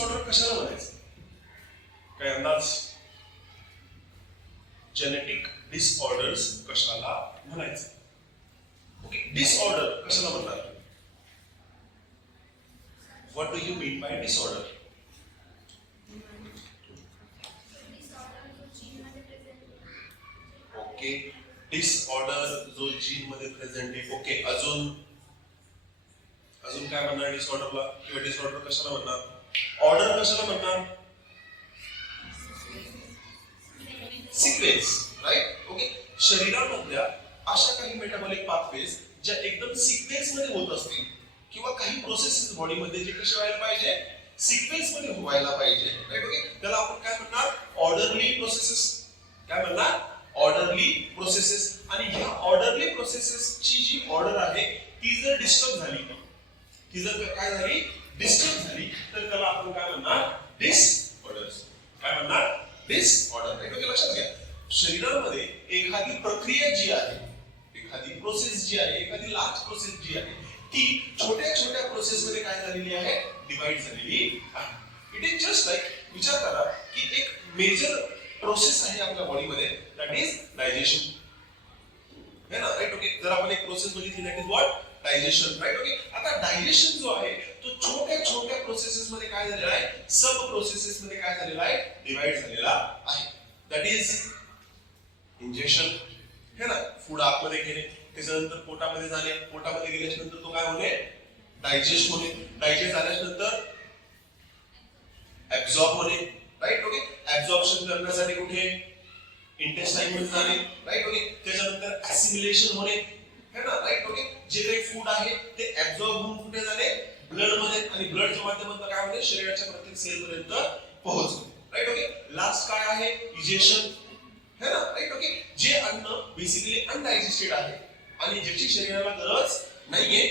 Disorder कशाला म्हणायचं? काय अंदाज? जेनेटिक डिसऑर्डर्स कशाला म्हणायचं? ओके, डिसऑर्डर कशाला म्हणतात? What do you mean by disorder? Okay, disorder जो जीन मध्ये प्रेझेंट आहे. ओके, अजून काय म्हणणार डिसऑर्डरला? किंवा डिसऑर्डर कशाला म्हणणार? ऑर्डर कशाला म्हणणार? Sequence, right? ओके, शरीरामधल्या अशा काही मेटाबॉलिक पाथवेज ज्या एकदम सिक्वेन्स मध्ये होत असतील किंवा काही प्रोसेसेस बॉडीमध्ये जे कशा व्हायला पाहिजे, सिक्वेन्स मध्ये व्हायला पाहिजे, राईट? ओके, त्याला आपण काय म्हणणार? Orderly processes. काय म्हणणार? Orderly processes. आणि ह्या ऑर्डरली प्रोसेसेसची जी ऑर्डर आहे ती जर डिस्टर्ब झाली, ती जर काय झाली, डिस्टर्ब झाली, तर त्याला आपण काय म्हणणार? डिसऑर्डर्स. काय म्हणणार? डिसऑर्डर. राईट? ओके, लक्षात घ्या, शरीरामध्ये एखादी प्रक्रिया जी आहे, एखादी प्रोसेस जी आहे, एखादी लार्ज प्रोसेस जी आहे, ती छोट्या छोट्या प्रोसेस मध्ये काय झालेली आहे? डिवाइड झालेली आहे. इट इज जस्ट लाईक, विचार करा की एक मेजर प्रोसेस आहे आपल्या बॉडीमध्ये, दॅट इज डायजेशन. है ना? राईट? ओके, जर आपण एक प्रोसेस बघितली, that is what? Digestion. Right? Okay, आता डायजेशन जो आहे तो छोट्या छोट्या प्रोसेसेस मध्ये काय झालेला आहे? सब प्रोसेसेस मध्ये काय झालेला आहे? डिवाइड झालेला आहे. That is injection. है ना? फूड आतमध्ये घेणे, त्याच्यानंतर पोटामध्ये जाणे, पोटामध्ये गेल्याच्या नंतर तो काय होणे? डायजेस्ट होणे, डायजेस्ट झाल्याच्या नंतर ऍब्सॉर्ब होणे. राईट? ओके, ऍब्सॉर्प्शन करण्यासाठी कुठे? इंटेस्टाइन मध्ये जाणे. राईट? ओके, त्याच्यानंतर असिमिलेशन होणे. है ना? राईट? ओके, जे काही फूड आहे ते ऍब्सॉर्ब होऊन कुठे झाले? ब्लड मध्ये, आणि ब्लडच्या माध्यमातून काय होते? शरीराच्या प्रत्येक सेल पर्यंत पोहोचते. राईट? ओके, लास्ट काय आहे? इजेशन. है ना? राईट? ओके, जे अन्न बेसिकली अनडायजेस्टेड आहे आणि ज्याची शरीराला गरज नाहीये,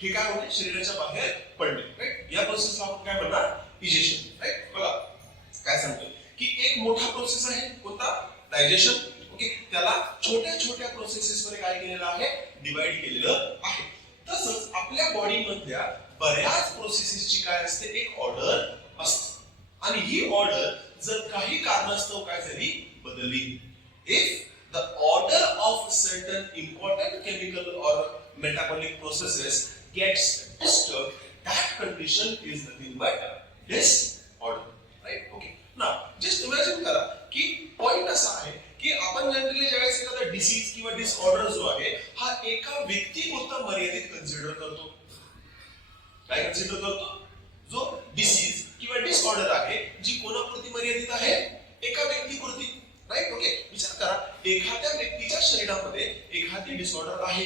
हे काय होते? शरीराच्या बाहेर पडणे. राईट? या प्रोसेसला आपण काय म्हणणार? इजेशन. राईट? बघा काय सांगतोय की एक मोठा प्रोसेस आहे, कोणता? डायजेशन. ओके, त्याला छोट्या छोट्या प्रोसेसेस मध्ये काय केलेलं आहे? डिवाइड केलेलं आहे. तसंच आपल्या बॉडी मधल्या बऱ्याच प्रोसेसेसची काय असते? एक ऑर्डर असते. आणि ही ऑर्डर जर काही कारणास्तव काय झाली? बदलली. If the order of certain important chemical or metabolic processes gets disturb, that condition is nothing but disorder. Right? Okay. Now, just imagine करा की पॉइंट असा आहे की आपण जनरली ज्यावेळेस एखादा डिसीज किंवा डिसऑर्डर जो आहे हा एका व्यक्तीपुरता मर्यादित कन्सिडर करतो. काय कन्सिडर करतो? जो डिसीज किंवा डिसऑर्डर आहे जी कोणापुरती मर्यादित आहे? एका व्यक्तीपुरती. राईट? ओके, विचार करा, एखाद्या व्यक्तीच्या शरीरामध्ये एखादी डिसऑर्डर आहे,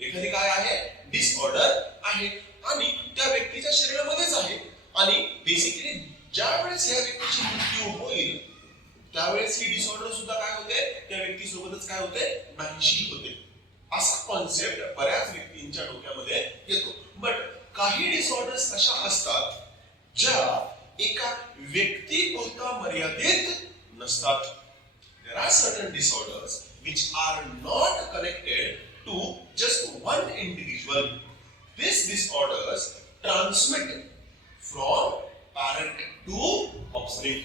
एखादी काय आहे? डिसऑर्डर आहे, आणि त्या व्यक्तीच्या शरीरामध्येच आहे, आणि बेसिकली ज्या वेळेस या व्यक्तीची मृत्यू होईल त्यावेळेस ही डिसऑर्डर सुद्धा काय होते? त्या व्यक्तीसोबतच काय होते? नाहीशी होते. असा कॉन्सेप्ट बऱ्याच व्यक्तींच्या डोक्यामध्ये येतो. बट काही डिसऑर्डर्स अशा असतात ज्या एका व्यक्तीपुरता मर्यादित नसतात. There are certain disorders which are not connected to just one individual. These disorders transmit from parent to offspring.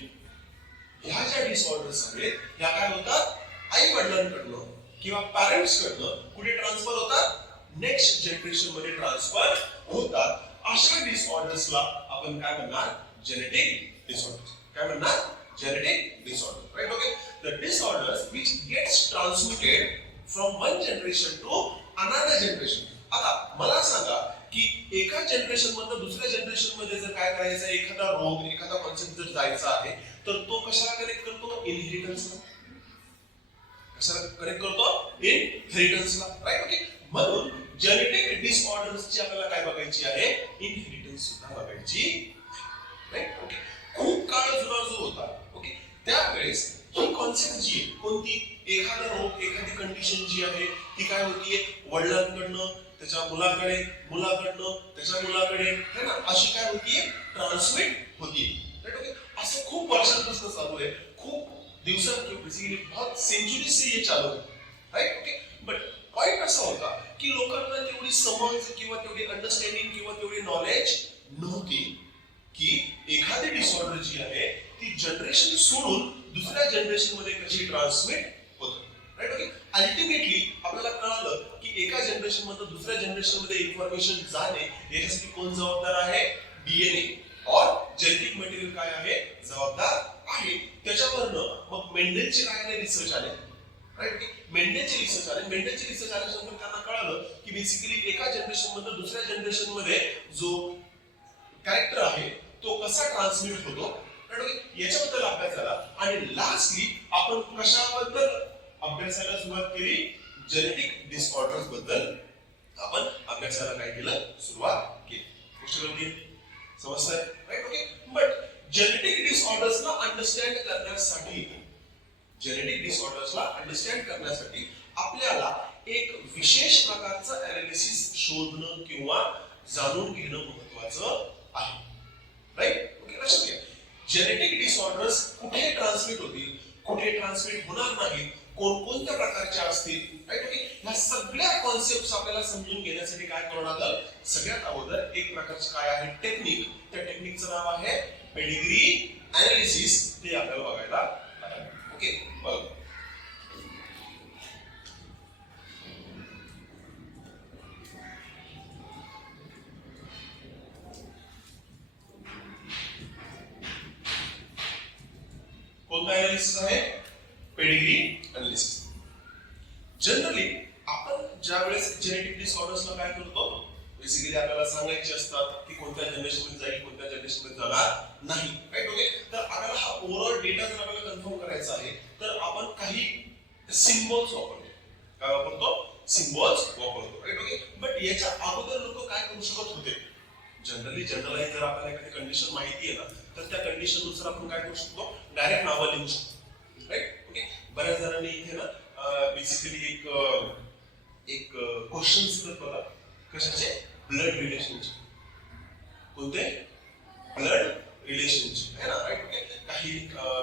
ह्या ज्या डिसऑर्डर्स आहेत ह्या काय होतात? आई वडिलांकडनं किंवा पॅरेंट्स कडनं कुठे ट्रान्सफर होतात? नेक्स्ट जनरेशन मध्ये ट्रान्सफर होतात. अशा डिसऑर्डर्सला आपण काय म्हणणार? Genetic disorders. काय म्हणणार? Genetic disorder. Right? Okay, the disorders which gets transmitted from one generation to another generation. आता मला सांगा की एका जनरेशन मधून दुसऱ्या जनरेशन मध्ये जर काय करायचं, एखादा रोग, एखादा कॉन्सेप्ट जर जायचा आहे तर तो कशाला कनेक्ट करतो? इनहेरिटन्सला. कशाला कनेक्ट करतो? इनहेरिटन्सला. राईट? ओके, म्हणून जेनेटिक डिसऑर्डर्सची आपल्याला काय बघायची आहे? इनहेरिटन्स सुद्धा बघायची. राईट? ओके, खूप काळ जुना जो होता, ओके, त्यावेळेस ही कॉन्सेप्ट जी आहे कोणती? एखादा रोग, एखादी कंडिशन जी आहे ती काय होतीये? वडिलांकडनं त्याच्या मुलाकडे, मुलाकडनं त्याच्या मुलाकडे, है ना, अशी काय होतीये? ट्रान्समिट होतीये. राईट? ओके, असं खूप वर्षांपासून चालू आहे, खूप दिवसांनी, बेसिकली बहुत सेंचुरी से ये चालू आहे. राईट? ओके, बट पॉइंट असा होता की लोकांना तेवढी समज किंवा तेवढी अंडरस्टँडिंग किंवा तेवढी नॉलेज नव्हती की एखादी डिसऑर्डर जी आहे ती जनरेशन सोडून दुसऱ्या जनरेशन मध्ये कशी ट्रान्समिट होतं. Right okay. अल्टिमेटली आपल्याला कळालं की एका जनरेशन मधून दुसऱ्या जनरेशन मध्ये इन्फॉर्मेशन जाणे याच्यासाठी कोण जबाबदार आहे? डीएनए और जेनेटिक मटेरियल काय आहे? जबाबदार आहे. त्याच्यावरनं मग मेंडेलचे काय आले? रिसर्च आले. Right okay. मेंडेलचे रिसर्च आल्यानंतर त्यांना कळालं की बेसिकली एका जनरेशन मधून दुसऱ्या जनरेशन मध्ये जो कॅरेक्टर आहे तो कसा ट्रान्समिट होतो. Right okay. याच्याबद्दल अभ्यास झाला आणि लास्टली आपण कशाबद्दल अभ्यासाला सुरुवात केली? जेनेटिक डिसऑर्डर्स बद्दल आपण अभ्यासाला काय केलं? सुरुवात केली. गोष्ट समजताय? Right okay. बट जेनेटिक डिसऑर्डर्सला अंडरस्टँड करण्यासाठी आपल्याला एक विशेष प्रकारचं अनालिसिस शोधणं किंवा जाणून घेणं महत्वाचं आहे. Right okay. लक्षात घ्या, जेनेटिक डिसऑर्डर्स कुठे ट्रान्समिट होतील, कुठे ट्रान्समिट होणार नाही, कोणकोणत्या प्रकारच्या असतील. Right okay. ह्या सगळ्या कॉन्सेप्ट आपल्याला समजून घेण्यासाठी काय करावं लागेल? सगळ्यात अगोदर एक प्रकारचं काय आहे? टेक्निक. त्या टेक्निकचं नाव आहे पेडिग्री अनालिसिस. ते आपल्याला बघायला लागेल. ओके. बघ, कोणता अनालिसिस आहे? Pedigree analysis. जनरली आपण ज्या वेळेस जेनेटिक डिसऑर्डर्सला काय करतो? बेसिकली आपल्याला सांगायचे असतात की कोणत्या जनरेशन मध्ये जाईल, कोणत्या जनरेशन मध्ये जाणार नाही. Right okay. तर आपल्याला हा ओव्हरऑल डेटा जर आपल्याला कन्फर्म करायचा आहे तर आपण काही सिम्बॉल्स वापरतो. काय वापरतो? सिम्बॉल्स वापरतो. Right okay. बट याच्या अगोदर लोक काय करू शकत होते? जनरलाइज जर आपल्याला एखादी कंडिशन माहिती आहे ना तर त्या कंडिशन नुसार आपण काय करू शकतो? डायरेक्ट नावं लिहू शकतो. Right okay. बऱ्याच जणांनी इथे ना बेसिकली एक क्वेश्चन्स करत बघा. कशाचे? ब्लड रिलेशनचे. कोणते? ब्लड रिलेशनचे आहे ना. Right okay. काही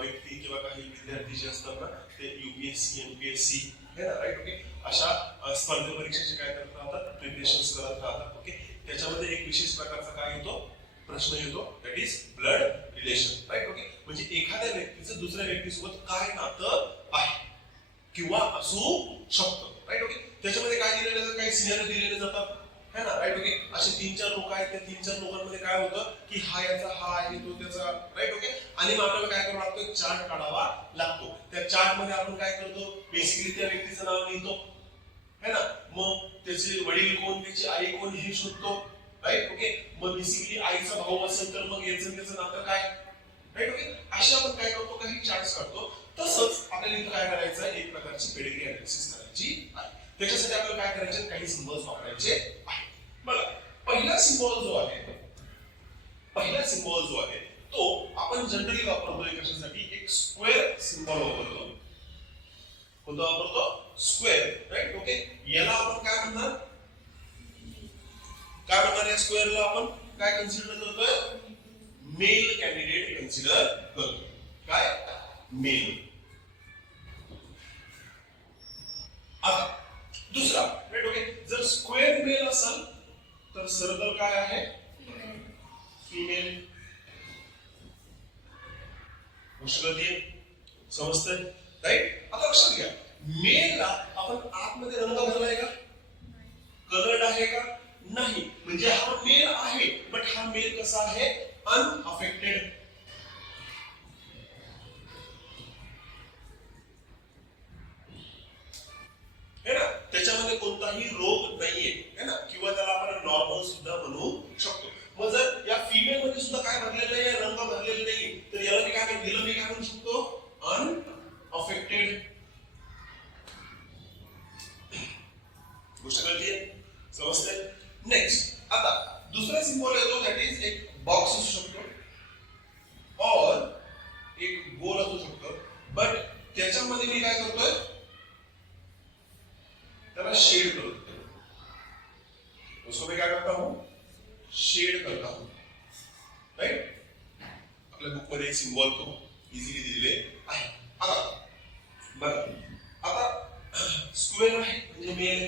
व्यक्ती किंवा काही विद्यार्थी जे असतात ना ते UPSC MPSC आहे ना. Right okay. अशा स्पर्धा परीक्षेचे काय करत राहतात? प्रिपरेशन्स करत राहतात. ओके. त्याच्यामध्ये एक विशेष प्रकारचा काय येतो? प्रश्न येतो. That is blood relation. Right okay. म्हणजे एखाद्या व्यक्तीचं दुसऱ्या व्यक्तीसोबत काय नातं आहे किंवा असू शकतं. Right okay. त्याच्यामध्ये काय दिलेलं जातं? काही सिनेरियो दिलेले जातात है ना. Right okay. असे 3-4 लोक आहेत. त्या 3-4 लोकांमध्ये काय होतं की हा याचा हा आहे, तो त्याचा. Right okay. आणि मग आपल्याला काय करावं लागतं? चार्ट काढावा लागतो. त्या चार्ट मध्ये आपण काय करतो? बेसिकली त्या व्यक्तीचं नाव लिहितो है ना. मग त्याचे वडील कोण, त्याची आई कोण हे शोधतो. Right okay. मग बेसिकली आईचा भाऊ असेल तर मग याचं त्याचं नातं काय. Right okay. अशा आपण काय करतो? काही चार्ट्स काढतो. तसंच आपल्याला इथं काय करायचं आहे? एक प्रकारची पेडिग्री अनालिसिस करायची आहे. त्याच्यासाठी आपल्याला काय करायचे? काही सिम्बॉल्स वापरायचे आहे. बघा, पहिला सिम्बॉल जो आहे तो आपण जनरली वापरतो कशासाठी? एक स्क्वेअर सिम्बॉल वापरतो. कोणता वापरतो? स्क्वेअर. Right okay. याला आपण काय म्हणणार? या स्क्वेअरला आपण काय कन्सिडर करतोय? मेल कॅन्डिडेट कन्सिडर करतो. काय? मेल. आता दुसरा. Right okay. जर स्क्वेअर मेल असेल तर सर्कल काय आहे? फिमेल. समजतंय? राईट. आता लक्षात घ्या, मेलला आपण आतमध्ये रंग भरलाय का? कलर्ड आहे का? नाही. म्हणजे हा मेल आहे बट हा मेल कसा आहे? अनअफेक्टेड. है ना. त्याच्यामध्ये कोणताही रोग नाहीये है ना. किंवा त्याला आपण नॉर्मल सुद्धा म्हणू शकतो. मग जर या फिमेल मध्ये सुद्धा काय भरलेलं आहे? रंग भरलेला नाही तर याला मी काय म्हणू शकतो? अनअफेक्टेड. गोष्ट कळतीये? समजतंय? नेक्स्ट. आता दुसरा सिम्बॉल येतो दॅट इज एक बॉक्स असू शकतो और एक गोल असू शकतो. बट त्याच्यामध्ये मी काय करतोय? त्याला शेड करतो. उसको मैं क्या करता हूं? शेड करता हूं. राइट. आपल्या बुक मध्ये एक सिम्बॉल तो इझिली दिलेले आहे. आता बघा, आता स्क्वेअर आहे म्हणजे male.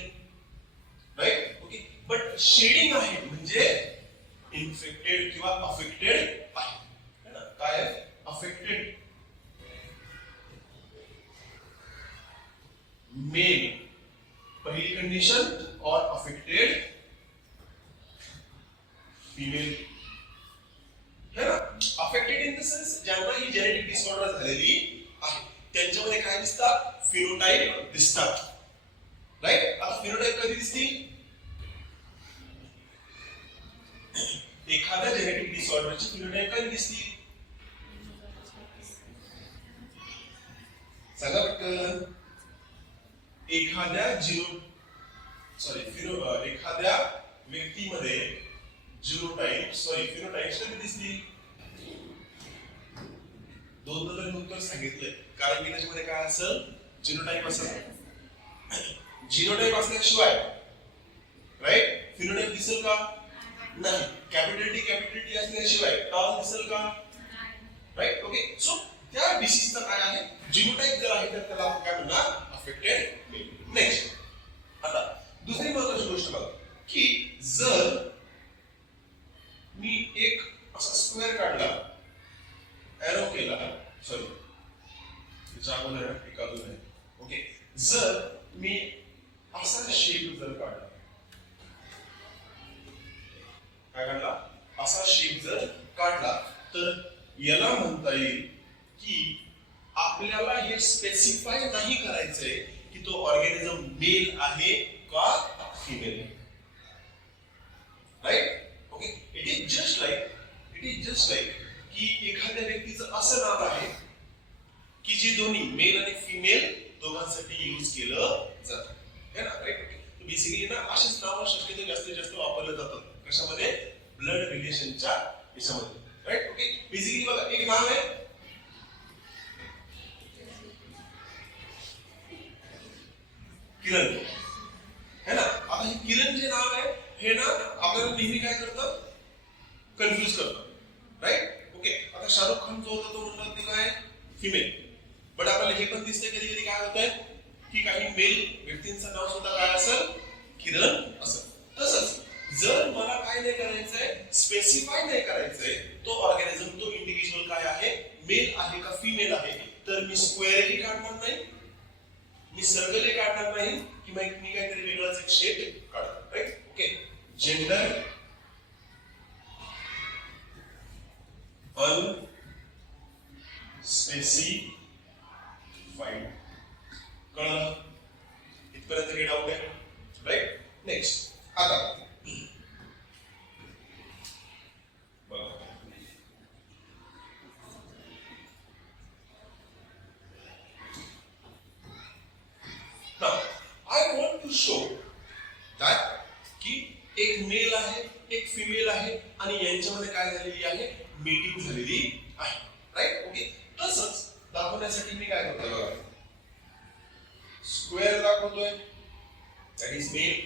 Right okay. But shading आहे म्हणजे इन्फेक्टेड किंवा अफेक्टेड अफेक्टेड मेल, पहिली कंडिशन, और अफेक्टेड फीमेल, है ना. अफेक्टेड इन द सेन्स ज्यांना ही जेनेटिक डिसऑर्डर झालेली आहे त्यांच्यामध्ये काय दिसतात, फिनोटाइप दिसतात. राईट. आता फिनोटाइप कधी दिसतील, एखाद्या जेनेटिक डिसऑर्डरची फिनोटाइप कधी दिसतील, सांगा पटकन. एखाद्या एखाद्या व्यक्तीमध्ये फिनोटाइप्स कधी दिसतील, दोन तर उत्तर सांगितलंय, कारण की त्याच्यामध्ये काय असेल, जिनोटाइप असेल. जिनोटाइप असल्याशिवाय राईट फिनोटाइप दिसेल का, नाही. कॅपिटल टी असल्याशिवाय टर्म दिसेल का, राईट. ओके. सो त्या डिसीजचा काय आहे, जिनोटाइप जर आहे तर त्याला आपण काय म्हणणार, अफेक्टेड मेल. नेक्स्ट. आता दुसरी महत्त्वाची गोष्ट बघा की जर मी एक असा स्क्वेअर काढला, एरो केला, सॉरी त्याच्या अगोदर एक अजून आहे. ओके. जर मी असा शेप जर काढला, काय काढला, असा शेप जर काढला, तर याला म्हणता येईल की आपल्याला हे स्पेसिफाय नाही करायचंय की तो ऑर्गॅनिझम मेल आहे का female, right. Okay. It is just like की एखाद्या व्यक्तीचं असं नाव आहे की जे दोन्ही मेल आणि फिमेल दोघांसाठी यूज केलं जातं, है ना, राईट. बेसिकली ना अशीच नावं शक्यतो जास्तीत जास्त वापरले जातात, कशामध्ये, ब्लड रिलेशनच्या याच्यामध्ये, राईट. ओके. बेसिकली बघा, एक नाव आहे किरण, है ना. आता हे किरण जे नाव आहे हे ना आपल्याला नेहमी काय करतं, कन्फ्युज करतं, राईट. ओके. आता शाहरुख खान जो होता तो म्हणतात ते काय, फिमेल. बट आपल्याला हे पण दिसतंय कधी कधी काय होतंय की काही मेल व्यक्तींचं नाव सुद्धा काय असेल, किरण असेल. तसंच जर मला काय नाही करायचंय, स्पेसिफाय नाही करायचंय तो ऑर्गॅनिझम, तो इंडिव्हिज्युअल काय आहे, मेल आहे का फिमेल आहे, तर मी स्क्वेअरही काढणार नाही, मी सर्कलही काढणार नाही, की मी काहीतरी वेगळाच एक शेप काढणार, राईट. ओके. जेंडर अनस्पेसिफाईड, कळलं, इथपर्यंत काही डाऊट आहे, राईट. नेक्स्ट. आता Now, I want to show that की एक मेल आहे, एक फिमेल आहे आणि यांच्यामध्ये काय झालेली आहे, मीटिंग झालेली आहे, राईट. ओके. तसंच दाखवण्यासाठी मी काय करतोय बघा, स्क्वेअर दाखवतोय, that is male,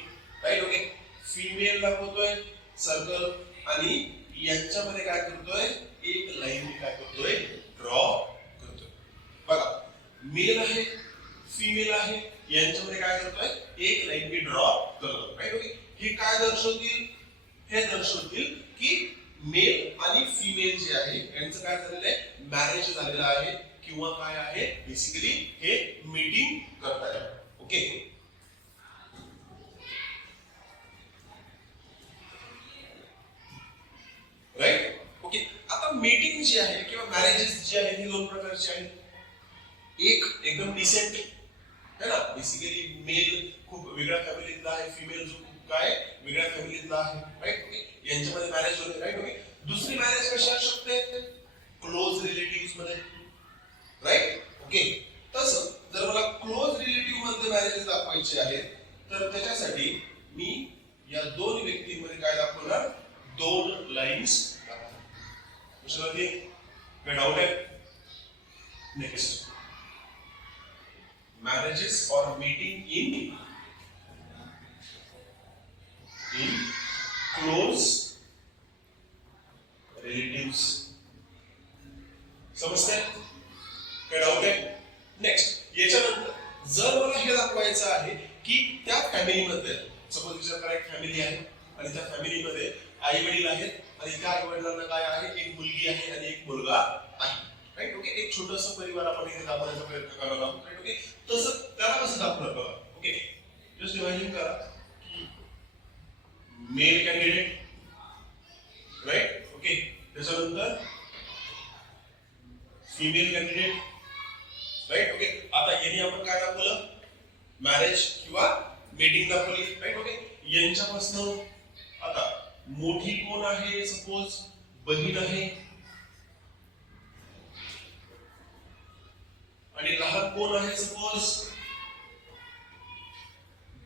right. Okay. Female दाखवतोय, सर्कल, आणि यांच्यामध्ये काय करतोय, एक लाईन मी काय करतोय, ड्रॉ करतोय. बघा, मेल आहे, फिमेल आहे, यांच्यामध्ये काय करतोय, एक लाईन मी ड्रॉ करतो, राईट. ओके. हे काय दर्शवतील, हे दर्शवतील की मेल आणि फिमेल जे आहे यांचं काय झालेलं आहे, मॅरेज झालेलं आहे, किंवा काय आहे, बेसिकली हे मीटिंग करताय. ओके. राईट. ओके. आता मीटिंग जी आहे किंवा मॅरेजेस जे आहेत हे दोन प्रकारचे आहेत. एक एकदम डिसेंट, है ना, बेसिकली मेल खूप वेगळ्या फॅमिलीतला आहे, फिमेल जो खूप काय वेगळ्या फॅमिलीतला आहे, राईट. ओके. यांच्यामध्ये मॅरेज होते, राईट. ओके. दुसरी मॅरेज कशी असू शकते, क्लोज रिलेटिव्ह मध्ये, राईट. ओके. तसं जर मला क्लोज रिलेटिव्ह मध्ये मॅरेजेस दाखवायचे आहेत तर त्याच्यासाठी मी या दोन व्यक्तींमध्ये काय दाखवणार, दोन लाईन्स दाखवणार. काय डाऊट आहे? Next. marriages or meeting in close relatives. समजतंय? काय डाऊट आहे? नेक्स्ट. याच्यानंतर जर मला हे दाखवायचं आहे की त्या फॅमिलीमध्ये, सपोज विचार करा एक फॅमिली आहे आणि त्या फॅमिलीमध्ये आई वडील आहेत आणि त्या आई वडिलांना काय आहे, एक मुलगी आहे आणि एक मुलगा आहे, राईट. छोटस परिवार आपण इथे दाखवण्याचा प्रयत्न करणार आहोत, राईट ओके. तसं त्याला कसं दाखवणार बघा, ओके. जस्ट इमॅजिन करा की मेल कॅन्डिडेट, राईट ओके, त्याच्यानंतर फिमेल कॅन्डिडेट, राईट ओके. आता यांनी आपण काय दाखवलं, मॅरेज किंवा मेटिंग दाखवली, राईट ओके. यांच्यापासून आता मोठी कोण आहे, सपोज बहीण आहे, आणि लहान कोण आहे, सपोज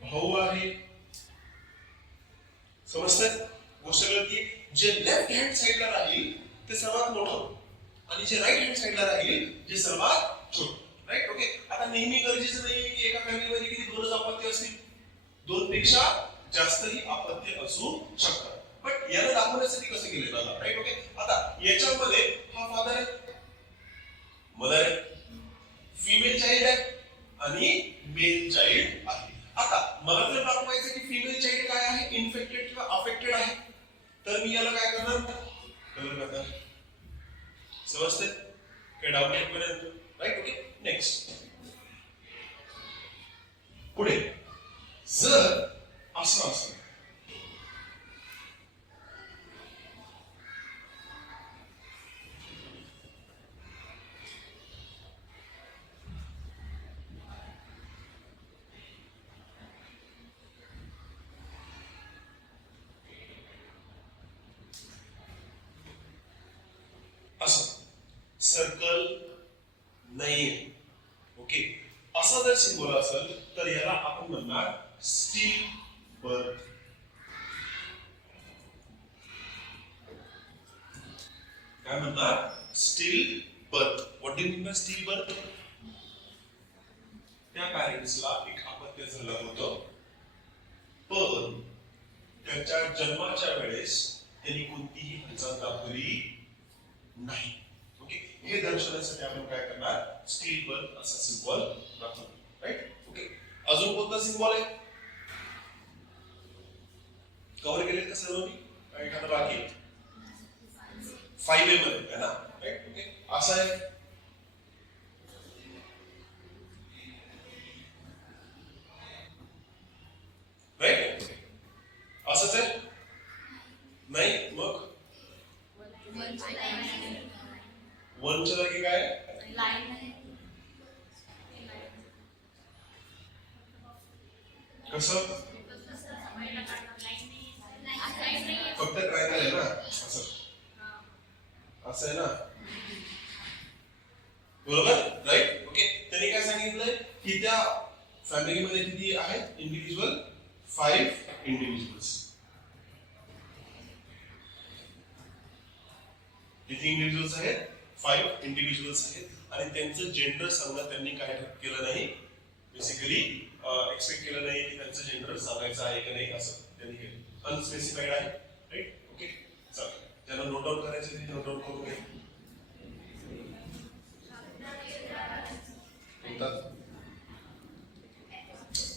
भाऊ आहे. समजतंय गोष्ट कळती. जे लेफ्ट हँड साइडला राहील ते सर्वात मोठं, आणि जे राईट हँड साइडला राहील जे सर्वात छोटं, राईट ओके. आता नेहमी गरजेचं नाही की एका फॅमिलीमध्ये किती दोनच अपत्य असतील, दोन पेक्षा जास्तही अपत्य असू शकतात. पण याला दाखवण्यासाठी कसं केलं मला, राईट ओके. आता याच्यामध्ये हा फादर आहे, मदर आहे, फिमेल चाइल्ड आहे आणि मेल चाइल्ड आहे. आता मला जर दाखवायचं की फिमेल चाइल्ड काय आहे, इन्फेक्टेड किंवा अफेक्टेड आहे, तर मी याला काय करणार, कलर करणार. समजते काय, डाऊट येईपर्यंत, राईट ओके. नेक्स्ट पुढे, जर असं असं सर्कल नाहीये, ओके. असा जर सिंबल असेल तर याला आपण म्हणणार स्टील बर्थ. काय म्हणणार, steel birth. What do you mean by steel birth? त्या पॅरेंट्सला एक अपत्य झालं होतं, पण त्यांच्या जन्माच्या वेळेस त्यांनी कोणतीही हालचाल दाखवली नाही. हे दर्शवण्यासाठी आपण काय करणार, स्टील बर्थ असा सिंबल दाखवतो, राईट ओके. अजून कोणता सिंबल आहे, कव्हर केले का सर्व मी, काय एखादा बाकी आहे, 5A मध्ये आहे ना, राईट ओके. असा आहे, राईट असंच आहे, नाही मग वनच्या जागी काय, कसं, फक्त ट्रायंगल आहे ना, असं असं आहे ना, बरोबर, राईट ओके. त्यांनी काय सांगितलंय की त्या फॅमिलीमध्ये किती आहेत इंडिव्हिज्युअल, 5 इंडिव्हिज्युअल्स. किती इंडिव्हिज्युअल्स आहेत, 5 इंडिव्हिज्युअल्स आहेत. आणि त्यांचं जेंडर सांगणं त्यांनी काय केलं नाही, बेसिकली एक्सपेक्ट केलं नाही की त्यांचं जेंडर सांगायचं आहे का नाही, असं त्यांनी केलं. अनस्पेसिफाईड आहे, राईट ओके. चला ज्यांना नोट डाऊन करायचं ते नोट डाऊन करून घ्या.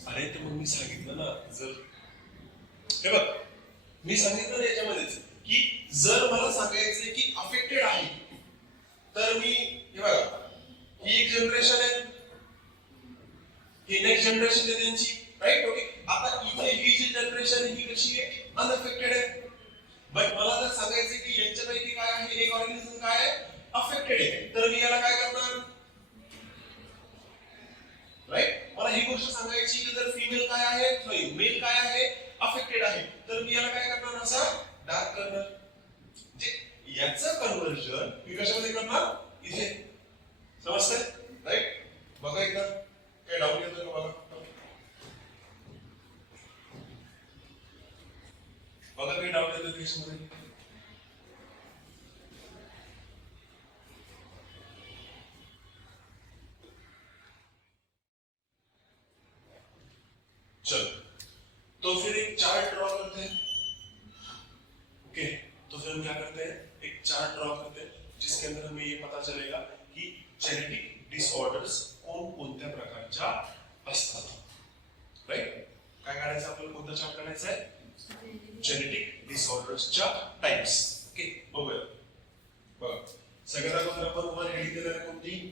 अरे तर मग मी सांगितलं ना, जर हे बघ मी सांगितलं ना याच्यामध्येच की जर मला सांगायचं की अफेक्टेड आहे, तर मी हे बघा, ही एक जनरेशन आहे, ही नेक्स्ट जनरेशन आहे त्यांची, राईट ओके. आता इथे ही जी जनरेशन ही कशी आहे, अनअफेक्टेड आहे. बट मला जर सांगायचं की यांच्यापैकी काय आहे, एक ऑर्गॅनिझम काय आहे, अफेक्टेड आहे, तर मी याला काय करणार, राईट. मला ही गोष्ट सांगायची की जर फिमेल काय आहे, सॉरी मेल काय आहे, अफेक्टेड आहे, तर मी याला काय करणार, असा डार्क करणार. म्हणजे याचं कन्व्हर्जन मी कशामध्ये करणार, इथे. समजतंय, राईट. बघा एकदा काय डाऊट येतोय का मला, बघा काही डाऊट येतोय त्याच्यामध्ये. चलो तो फिर एक चार्ट ड्रॉ करते हैं, ओके. तो फिर हम क्या करते हैं, एक चार्ट ड्रॉ करते हैं जिसके अंदर हमें ये पता चलेगा कि जेनेटिक डिसऑर्डर्स कोणत्या प्रकारच्या असतात, राईट. काय काढायचं आपल्याला, कोणता चार्ट काढायचा आहे, जेनेटिक डिसऑर्डर्सच्या टाइप्स, ओके. बघूया, बघा सगळ्यात अगोदर आपण वर हेडिंग देणार आहे कोणती,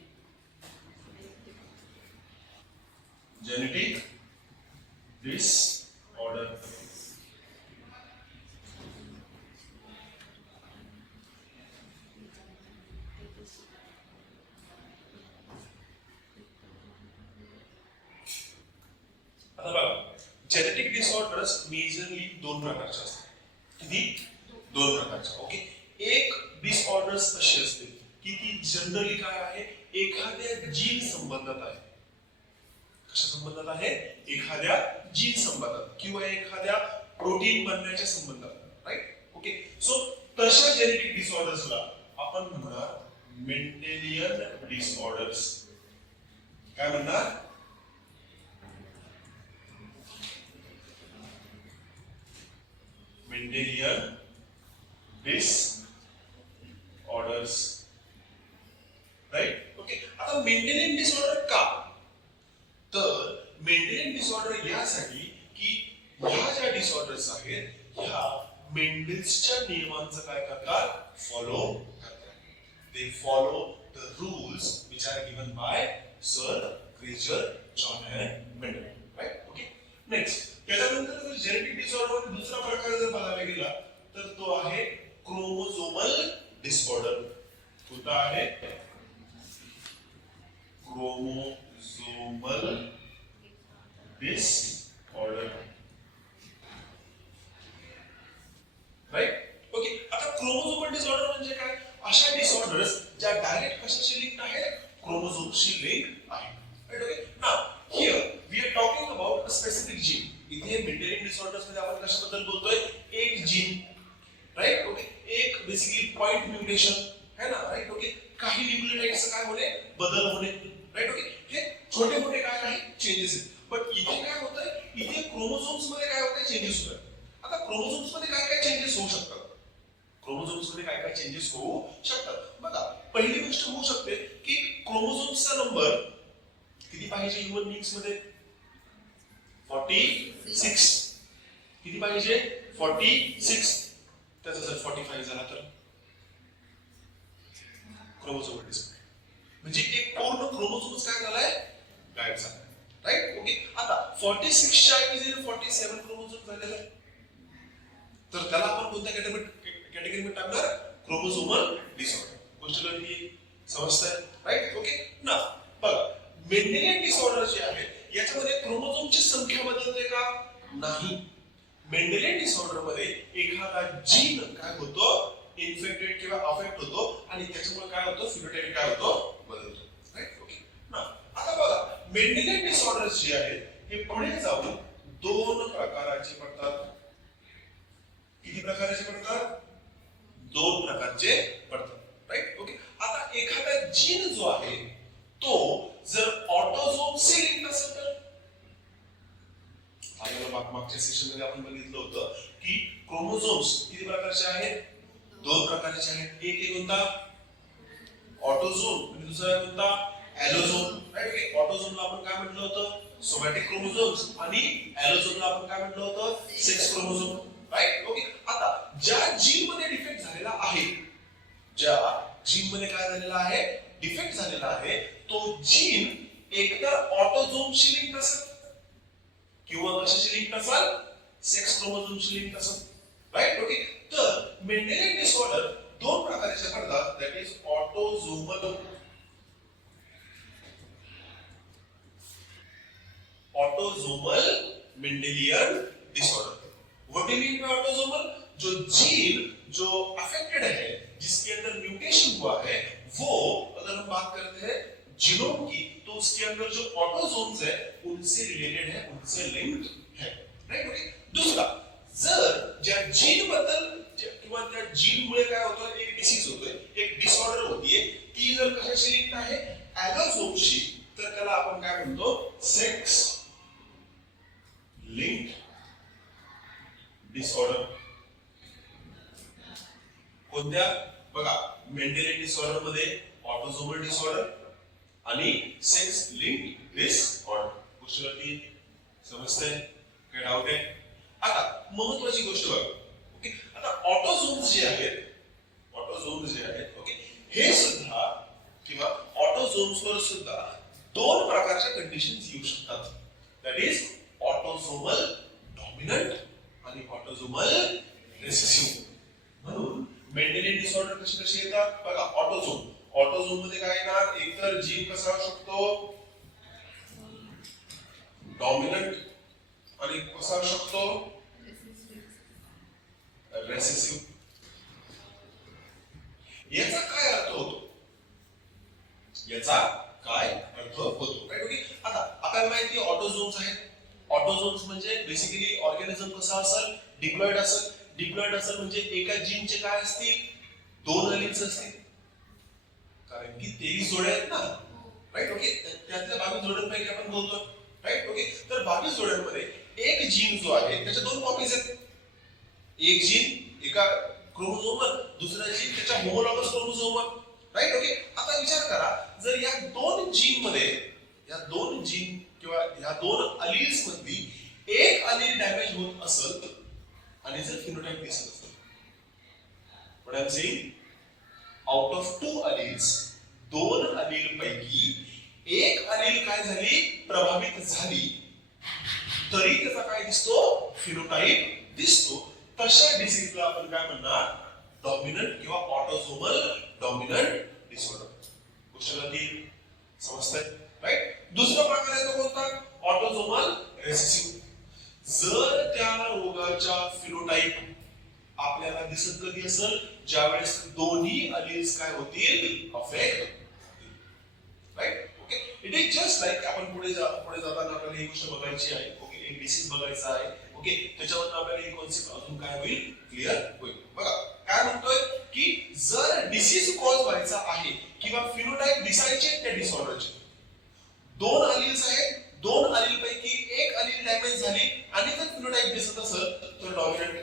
जेनेटिक डिसऑर्डर. आता बघा, जेनेटिक डिसऑर्डर्स मेजरली दोन प्रकारचे असतात. किती? दोन प्रकारचे. ओके. एक डिसऑर्डर्स अशी असते की ती जनरली काय आहे, एखाद्या जीन संबंधात आहे. कशा संबंधात आहे? एखाद्या जीन संबंधात किंवा एखाद्या प्रोटीन बनण्याच्या संबंधात. राईट. ओके. सो तशा जेनेटिक डिसऑर्डर्सला आपण म्हणणार मेंडेलियन डिसऑर्डर्स. काय म्हणणार? Mendelian disorders. राईट. ओके. आता मेंडेलियन डिसऑर्डर का? तर मेंडेलियन डिसऑर्डर यासाठी की ह्या ज्या डिसऑर्डर्स आहेत ह्या मेंडेल्सच्या नियमांचं काय करतात? फॉलो करतात. They follow the rules which are given by Sir Gregor John and Mendel. Right. Okay. Next, त्याच्यानंतर जर जेनेटिक डिसऑर्डर दुसरा प्रकार जर बघायला गेला तर तो आहे क्रोमोझोमल डिसऑर्डर. कोणता आहे? Chromosomal disorder. राईट. ओके. आता क्रोमोझोमल डिसऑर्डर म्हणजे काय? अशा डिसऑर्डर्स ज्या डायरेक्ट कशाशी लिंक्ड आहेत? क्रोमोझोमशी लिंक्ड आहेत. Right. Okay. Now here we are talking about a specific gene. इथे मेंडेलियन डिसऑर्डर्स मध्ये आपण कशाबद्दल बोलतोय? एक जीन. राईट. ओके. एक बेसिकली पॉइंट म्युटेशन है ना. राईट. ओके. काही न्यूक्लियोटाइड्स काय होणे? बदल होणे. राईट. ओके. हे छोटे मोठे काय आहे? चेंजेस आहेत. पण इथे काय होतंय? इथे क्रोमोझोम्स मध्ये काय होतंय? चेंजेस होतात. आता क्रोमोझोम्स मध्ये काय काय चेंजेस होऊ शकतात? क्रोमोझोम्स मध्ये काय काय चेंजेस होऊ शकतात? बघा, पहिली गोष्ट होऊ शकते की क्रोमोझोम्सचा नंबर किती पाहिजे ह्यूमन बीइंग्स मध्ये? 46. किती पाहिजे? 46. त्याचा जर 45 झाला तर क्रोमोझोमल डिसऑर्डर. म्हणजे एक पूर्ण क्रोमोझोम्स काय झालाय? गायब झाला. राईट. ओके. आता 46 च्या ऐवजी 47 क्रोमोझोम झालेला आहे तर त्याला आपण कोणत्या कॅटेगरीमध्ये टाकणार? Chromosomal disorder. गोष्ट कळली? समजतंय? राईट. ओके. ना बघा, मेंडेलियन डिसऑर्डर जे आहे याच्यामध्ये क्रोमोझोमची संख्या बदलते का? नाही. मेंडेलियन डिसऑर्डर मध्ये एखादा जीन काय होतो? इन्फेक्टेड किंवा अफेक्ट होतो आणि त्याच्यामुळे काय होतं? फिनोटाइप काय होतो? बदलतो. राईट. ओके. ना आता बघा, मेंडेलियन डिसऑर्डर्स जे आहेत हे पुढे जाऊन दोन प्रकाराचे पडतात. किती प्रकारचे पडतात? दोन प्रकारचे पडतात. राईट. ओके. आता एखादा जीन जो आहे तो जर ऑटोझोमशी लिंक्ड असेल तर आपल्याला मागच्या सेशन मध्ये आपण बघितलं होतं की क्रोमोझोम्स किती प्रकारचे आहेत? दोन प्रकारचे आहेत. एक आहे कोणता? ऑटोझोम आणि दुसरा आहे कोणता? ॲलोझोम. राईट. ओके. ऑटोझोमला आपण काय म्हटलं होतं? सोमॅटिक क्रोमोझोम्स आणि ॲलोझोमला आपण काय म्हटलं होतं? Sex chromosome. राईट. ओके. आता ज्या जीन मध्ये डिफेक्ट झालेला आहे, ज्या जीन मध्ये काय झालेला आहे? डिफेक्ट झालेला आहे, तो जीन एकतर ऑटोझोमशी लिंक्ड असेल किंवा कशाशी लिंक्ड असेल? सेक्स क्रोमोझोमशी लिंक्ड असेल. राईट. ओके. तर मेंडेलियन डिसऑर्डर दोन प्रकारचे पडतात. That is autosomal Mendelian disorder. What do you mean by autosomal? जो जीन जो अफेक्टेड है, जिसके अंदर म्यूटेशन हुआ है, वो अगर हम बात करते हैं जीनोम की तो उसके अंदर जो ऑटोझोम्स है उनसे रिलेटेड है, उनसे लिंक्ड है. राइट. ओके. दूसरा, जर ज्या जीन बद्दल किंवा त्या जीन मुळे काय होतं? एक डिसीज होतोय, एक डिसऑर्डर होतीये, ती जर कशाशी लिंक्ड आहे? ॲलोझोमशी, तर त्याला आपण काय म्हणतो? Sex linked disorder. कोणत्या? बघा, मेंडेलियन डिसऑर्डर मध्ये ऑटोझोमल डिसऑर्डर आणि सेक्स लिंक्ड डिसऑर्डर. गोष्ट कळली? समजतंय? काय डाऊट आहे? आता महत्त्वाची गोष्ट बघा. ओके. आता ऑटोझोम्स जे आहेत, ओके, हे सुद्धा किंवा ऑटोझोम्सवर सुद्धा दोन प्रकारच्या कंडिशन्स येऊ शकतात. दॅट इज ऑटोझोमल डॉमिनंट आणि ऑटोझोमल रिसेसिव्ह. म्हणून मेंडेलियन डिसऑर्डर कसे कसे येतात बघा. ऑटोझोम मध्ये काय येणार, एकतर जीन कसा असू शकतो डॉमिनंट आणि कसा असू शकतो रेसेसिव्ह. याचा काय अर्थ होतो, याचा काय अर्थ होतो, राईट. ओके, आता आपल्याला माहिती आहे ऑटोझोम्स आहेत. ऑटोझोम्स म्हणजे बेसिकली ऑर्गॅनिझम कसा असेल, डिप्लॉइड असेल. डिप्लॉइड असेल म्हणजे एका जीनचे काय असतील, 2 अलील्स असतील, कारण की 23 जोड्या आहेत ना, राईट. ओके, त्यातल्या 22 जोड्यांपैकी आपण बोलतो, राईट. ओके, तर 22 जोड्यांमध्ये एक जीन जो आहे त्याच्या 2 कॉपीज आहेत. एक जीन एका क्रोमोझोमवर, दुसरा जीन त्याच्या होमोलॉगस क्रोमोझोमवर, राईट. ओके, आता विचार करा, जर या 2 जीन मध्ये, या 2 जीन किंवा या 2 अलील्स मधली एक अलील डॅमेज होत असेल आणि जर फिनोटाइप दिसत असेल, what I am saying, out of 2 alleles, 2 अलील पैकी एक अलील काय झाली, प्रभावित झाली, तरी त्याचा काय दिसतो, फिनोटाइप दिसतो. तशा डिसीजला आपण काय म्हणणार, डॉमिनंट किंवा ऑटोझोमल डॉमिनंट डिसऑर्डर. गोष्ट कळली, समजतंय, राईट. दुसरा प्रकार आहे तो कोणता, ऑटोझोमल रेसेसिव्ह. जर त्या रोगाच्या फिनोटाइप आपल्याला दिसत कधी असेल, ज्यावेळेस दोन्ही अलील्स काय होतील, अफेक्ट होतील, right. Okay, it is just like आपण पुढे जाताना आपल्याला ही गोष्ट बघायची आहे. ओके, एक डिसीज बघायचा आहे. ओके, त्याच्यावर आपल्याला ही कॉन्सेप्ट अजून काय होईल, क्लिअर होईल. बघा काय म्हणतोय की जर डिसीज कॉज व्हायचा आहे किंवा फिनोटाइप दिसायचे त्या डिसऑर्डरचे, 2 अलील्स आहेत, 2 अलील पैकी एक अलील डॅमेज झाली आणि जर फिनोटाइप दिसत असेल तर डॉमिनंट,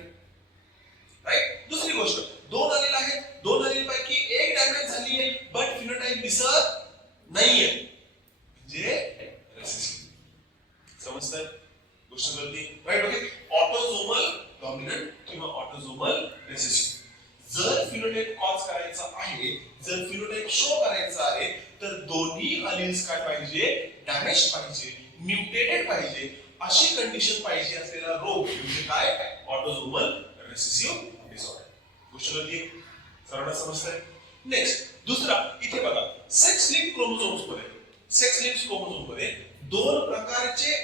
राईट. दुसरी गोष्ट, 2 अलील आहेत, 2 अलील पैकी एक डॅमेज झाली आहे बट फिनोटाइप दिसत नाहीये, म्हणजे रेसेसिव्ह. समजतंय, गोष्ट कळली, राईट. ओके, ऑटोझोमल डॉमिनंट किंवा ऑटोझोमल रेसेसिव्ह. जर फिनोटाइप कॉज करायचा आहे, जर फिनोटाइप शो करायचा आहे, तर दोन्ही अलील्स काय पाहिजे, डॅमेज पाहिजे, म्युटेटेड पाहिजे. अशी कंडिशन पाहिजे असलेला रोग म्हणजे काय, ऑटोझोमल रेसेसिव्ह डिसऑर्डर. गोष्ट कळली, सर्वांना समजतंय. नेक्स्ट दुसरा, इथे बघा, सेक्स लिंक क्रोमोझोम्स मध्ये, सेक्स लिंक क्रोमोझोम मध्ये 2 प्रकारचे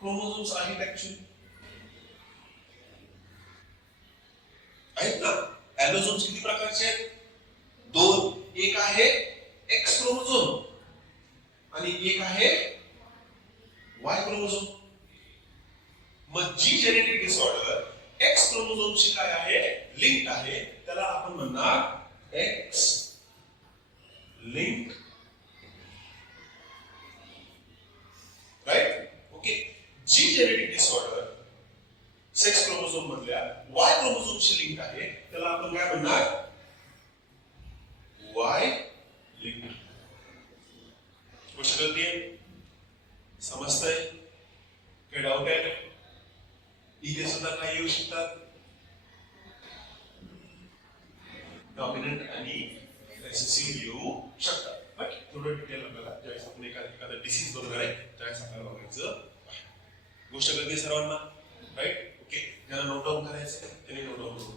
क्रोमोझोम्स आहेत ऍक्च्युअली, आहेत ना. ॲलोझोम्स किती प्रकारचे आहेत, 2. एक आहे एक्स क्रोमोझोम आणि एक आहे वाय क्रोमोझोम. मग जी जेनेटिक डिसऑर्डर एक्स क्रोमोझोमशी काय आहे, लिंक्ड आहे, त्याला आपण म्हणणार एक्स लिंक, राईट. ओके, जी जेनेटिक डिसऑर्डर सेक्स क्रोमोझोम मधल्या वाय क्रोमोझोमशी लिंक आहे त्याला आपण काय म्हणणार, वाय लिंक. गोष्ट कळतीये, समजतंय, काही डाऊट आहे, इथे सुद्धा काही येऊ शकतात, डॉमिनंट आणि रेसेसिव्ह येऊ शकतात. बट थोडं डिटेल आपल्याला ज्यावेळेस आपण एखादा डिसीज बघणार आहे त्यावेळेस आपल्याला बघायचं. गोष्ट कळते सर्वांना, राईट. ओके, ज्यांना नोट डाऊन करायचं त्यांनी नोट डाऊन करू.